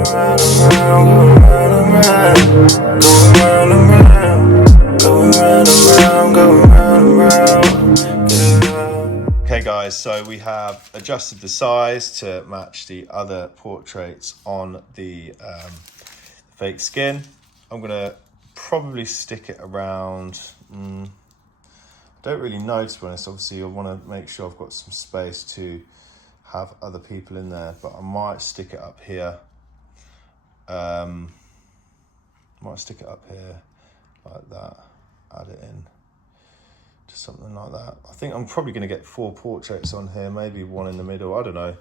Okay guys, so we have adjusted the size to match the other portraits on the fake skin. I'm gonna probably stick it around, don't really know to be honest. Obviously I wanna make sure I've got some space to have other people in there, but I might stick it up here. Might stick it up here like that, add it in. Something like that. I think I'm probably going to get 4 portraits on here, maybe one in the middle. I don't know.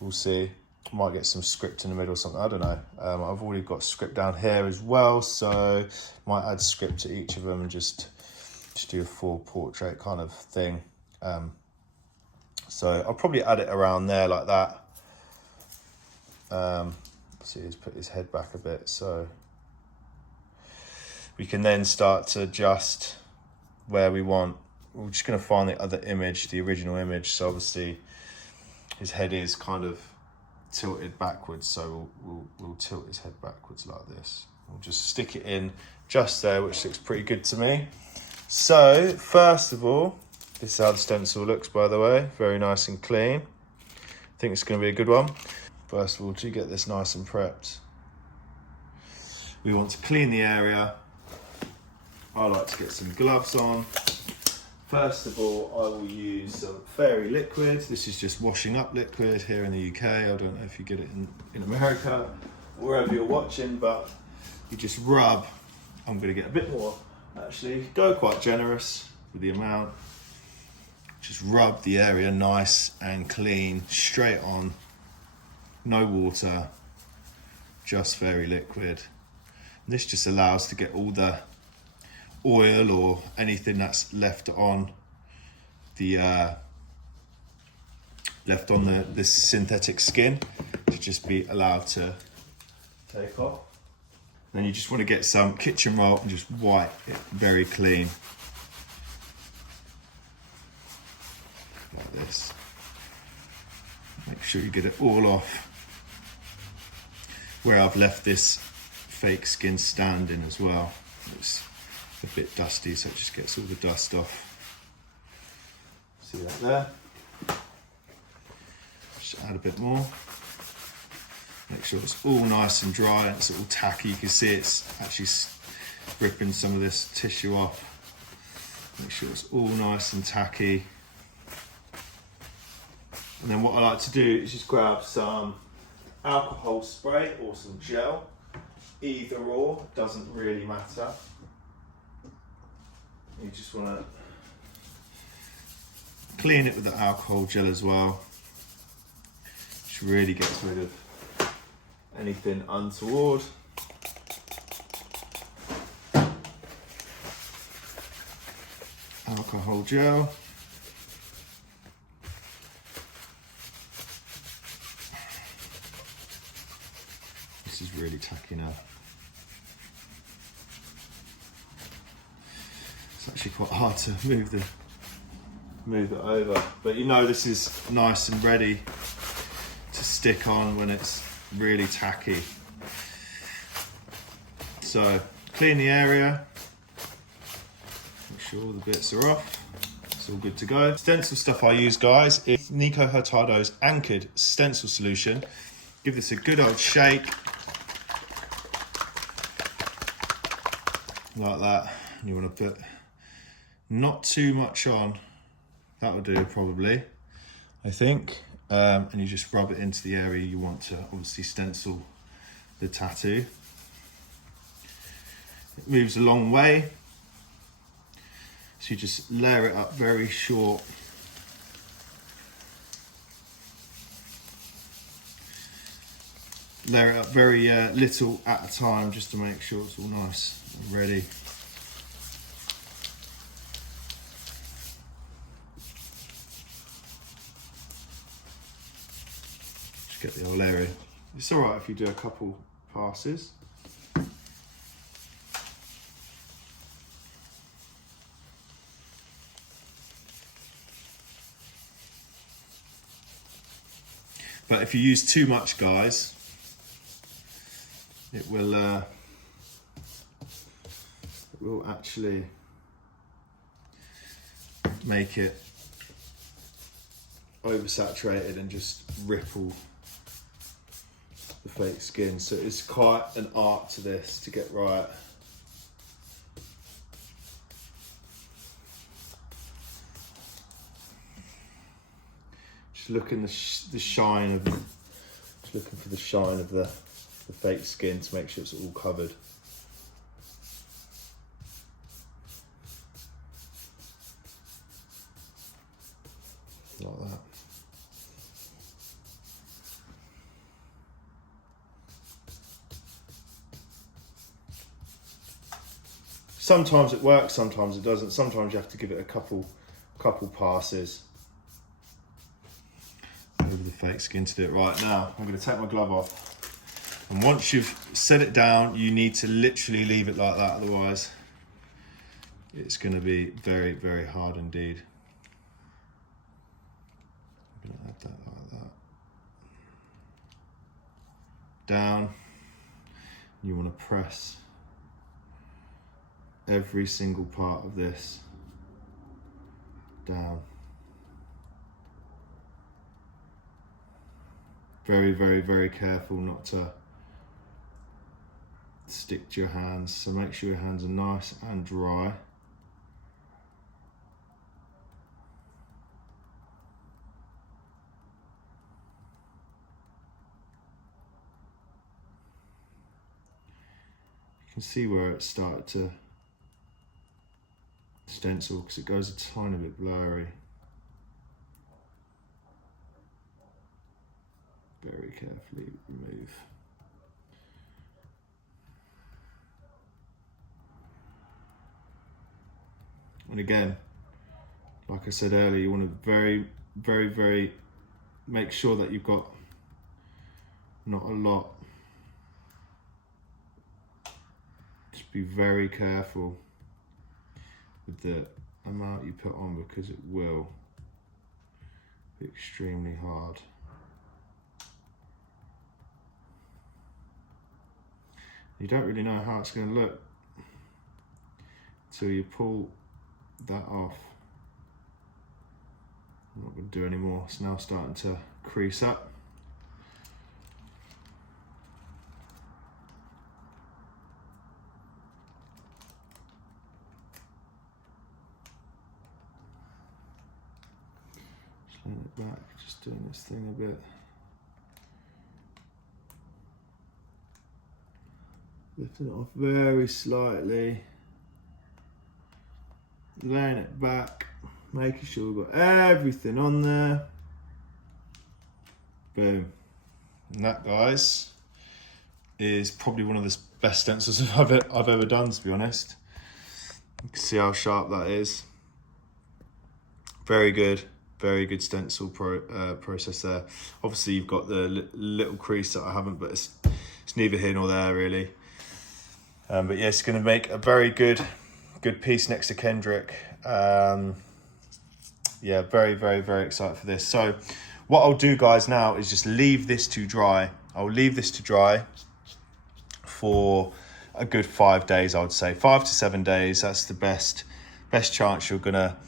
We'll see. Might get some script in the middle or something. I don't know. I've already got script down here as well, so might add script to each of them and just do a 4 portrait kind of thing. So I'll probably add it around there like that. See, he's put his head back a bit, so we can then start to adjust where we want. We're just going to find the other image, the original image. So obviously his head is kind of tilted backwards, so we'll tilt his head backwards like this. We'll just stick it in just there, which looks pretty good to me. So first of all, this is how the stencil looks, by the way. Very nice and clean. I think it's going to be a good one. First of all, to get this nice and prepped, we want to clean the area. I like to get some gloves on. First of all, I will use some fairy liquid. This is just washing up liquid here in the UK. I don't know if you get it in America, wherever you're watching, but you just rub. I'm going to get a bit more, actually. Go quite generous with the amount. Just rub the area nice and clean, straight on. No water, just fairy liquid. And this just allows to get all the oil or anything that's left on the this synthetic skin to just be allowed to take off. Then you just want to get some kitchen roll and just wipe it very clean like this. Make sure you get it all off where I've left this fake skin standing as well. It's a bit dusty, so it just gets all the dust off. See that there? Just add a bit more. Make sure it's all nice and dry and it's all tacky. You can see it's actually ripping some of this tissue off. Make sure it's all nice and tacky. And then what I like to do is just grab some alcohol spray or some gel. Either or, doesn't really matter. You just want to clean it with the alcohol gel as well, which really gets rid of anything untoward. Alcohol gel. This is really tacky now. It's actually quite hard to move it over, but you know this is nice and ready to stick on when it's really tacky. So clean the area, make sure all the bits are off. It's all good to go. Stencil stuff I use, guys, is Nico Hurtado's Anchored Stencil Solution. Give this a good old shake like that. You want to put not too much on. That will do probably, I think. And you just rub it into the area you want to obviously stencil the tattoo. It moves a long way. So you just layer it up very short. Layer it up very little at a time, just to make sure it's all nice and ready. Get the whole area. It's all right if you do a couple passes. But if you use too much, guys, it will actually make it oversaturated and just ripple the fake skin. So it's quite an art to this to get right. Just looking the shine of, just looking for the shine of the fake skin to make sure it's all covered. Like that. Sometimes it works, sometimes it doesn't. Sometimes you have to give it a couple passes over the fake skin to do it right. Now, I'm going to take my glove off. And once you've set it down, you need to literally leave it like that. Otherwise, it's going to be very, very hard indeed. I'm going to add that like that. Down. You want to press every single part of this down. Very, very, very careful not to stick to your hands. So make sure your hands are nice and dry. You can see where it started to stencil because it goes a tiny bit blurry. Very carefully remove. And again, like I said earlier, you want to very, very, very make sure that you've got not a lot. Just be very careful with the amount you put on because it will be extremely hard. You don't really know how it's going to look until you pull that off. I'm not going to do any more. It's now starting to crease up. Just lean it back, just doing this thing a bit. Lifting it off very slightly, laying it back, making sure we've got everything on there. Boom. And that, guys, is probably one of the best stencils I've ever done, to be honest. You can see how sharp that is. Very good stencil process there. Obviously, you've got the little crease that I haven't, but it's neither here nor there, really. But yeah, it's going to make a very good piece next to Kendrick. Yeah, very, very, very excited for this. So what I'll do, guys, now is just leave this to dry. I'll leave this to dry for a good 5 days, I would say. 5 to 7 days. That's the best chance you're gonna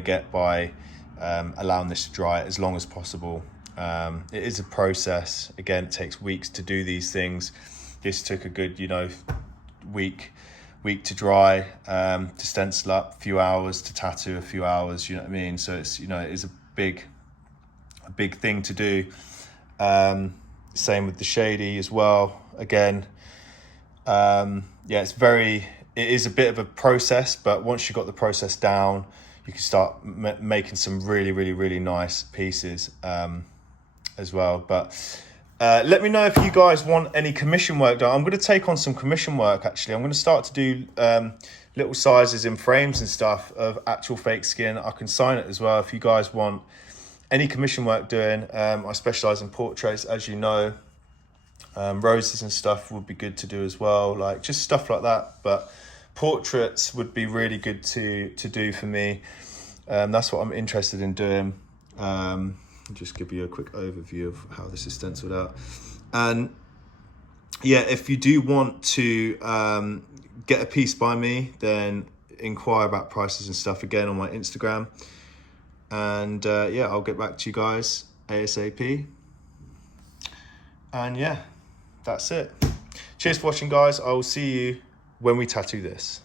get by allowing this to dry as long as possible. It is a process. Again, it takes weeks to do these things. This took a good, week to dry, to stencil up, a few hours, to tattoo a few hours, you know what I mean? So it's, it is a big thing to do. Same with the shady as well. Again, yeah, it is a bit of a process, but once you've got the process down, you can start making some really, really, really nice pieces as well. But let me know if you guys want any commission work done. I'm going to take on some commission work, actually. I'm going to start to do little sizes in frames and stuff of actual fake skin. I can sign it as well if you guys want any commission work doing. I specialise in portraits, as you know. Roses and stuff would be good to do as well, like just stuff like that. But portraits would be really good to do for me. That's what I'm interested in doing. Just give you a quick overview of how this is stenciled out. And yeah, if you do want to get a piece by me, then inquire about prices and stuff again on my Instagram. And yeah, I'll get back to you guys ASAP. And yeah, that's it. Cheers for watching, guys. I will see you when we tattoo this.